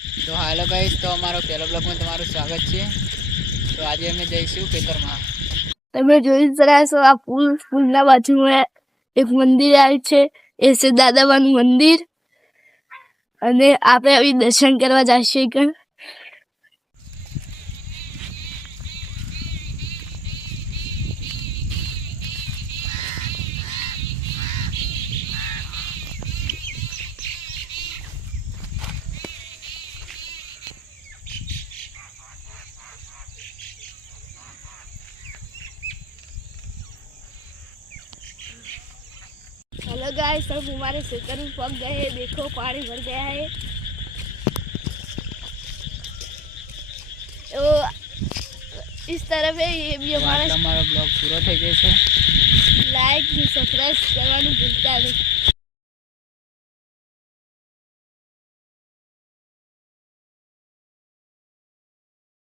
તો હાલો ગાઈસ, તો અમારો પહેલો બ્લોગમાં તમારું સ્વાગત છે। તો આજે અમે જઈશું ખેતરમાં। તમે જોઈ જ રહ્યા છો આ પુલના બાજુમાં એક મંદિર આવ્યું છે, એ છે દાદાબાનું મંદિર, અને આપણે આવી દર્શન કરવા જઈશું કે हेलो गाइस, सब हमारे खेतर में पक गए हैं। देखो पानी भर गया है। तो इस तरफ है, ये भी हमारा ब्लॉग पूरा થઈ ગયો છે। लाइक सब्सक्राइब करवाना भूलता नहीं।